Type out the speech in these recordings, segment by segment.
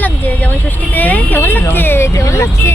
লাগছে জামাই ষষ্ঠীতে কেমন লাগছে কেমন লাগছে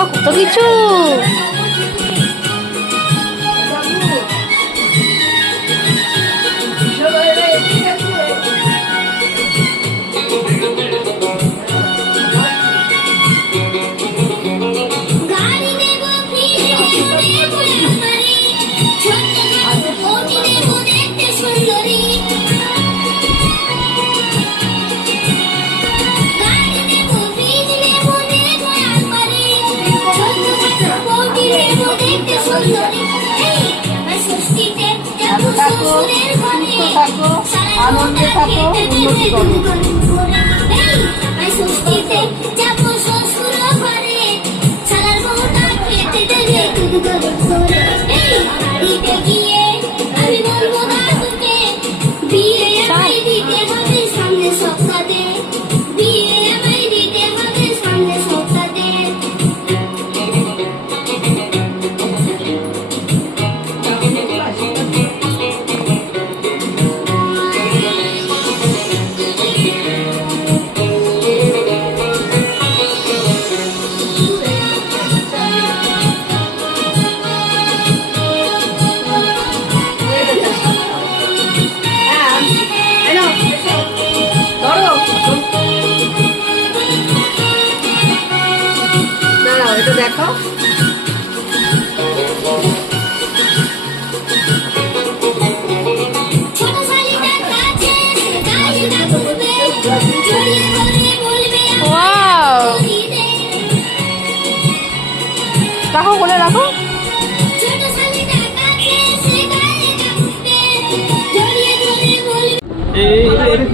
কত কিছু। ঘরে আনন্দে থাকো উন্নতি করো।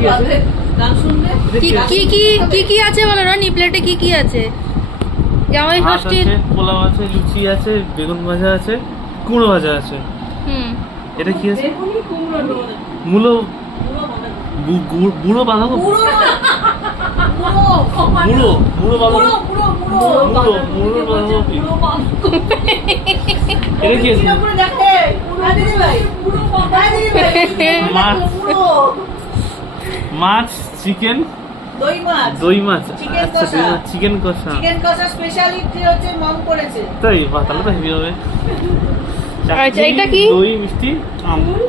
বলবে গান শুনবে কি কি কি কি কি আছে বলো রানি প্লেটে কি কি আছে জামাই ষষ্ঠীর পোলাও আছে লুচি আছে বেগুন ভাজা আছে কুমড়ো ভাজা আছে। হুম। এটা কি আছে? বেগুনি কুমড়ো নয়, মূলো বুড়ো বাঁধাকপি। বুড়ো বুড়ো বাঁধাকপি বাঁধাকপি। এটা কি আছে? মাছ। মাছ চিকেন দই মাছ। দই মাছ। Chicken আচ্ছা কষা। চিকেন কষা। চিকেন কষা স্পেশালিটি হচ্ছে মম করেছে। তাই? বাহ তাহলে তো হেভি হবে। আচ্ছা, এটা কি? দই মিষ্টি আম। ফুল?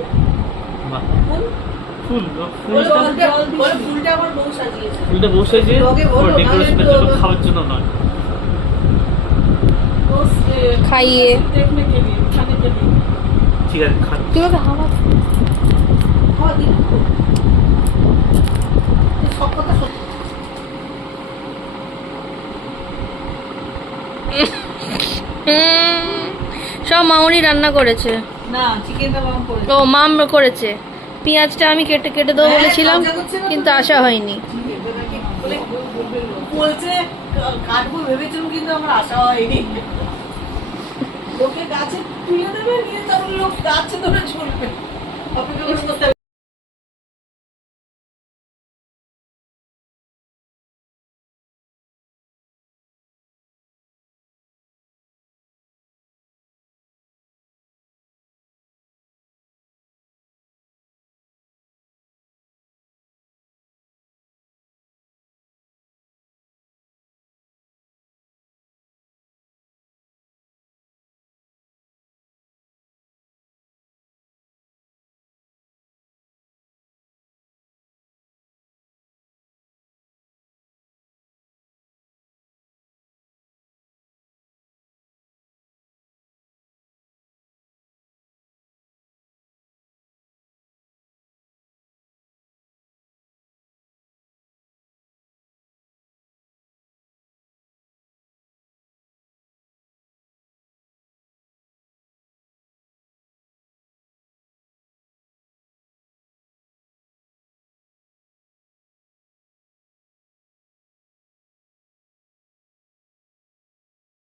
ফুল? ফুলটা বলতে- বলে ফুলটা আমার বউ সাজিয়েছে। ফুলটা বসেছে তোকে ডেকোরেশনের জন্য খাওয়ার জন্য নয়। খাইয়ে। ঠিক আছে খান তুই খাওয়া সব কথা সত্যি হুম, সব মামুনি রান্না করেছে। ও মাম করেছে। পেঁয়াজটা আমি কেটে কেটে দেবো হ্যাঁ, বলেছিলাম কিন্তু আসা হয়নি। লোকে গাছে তুলে দেবে নিয়ে তারপর লোক গাছে ধরে ঝুলবে।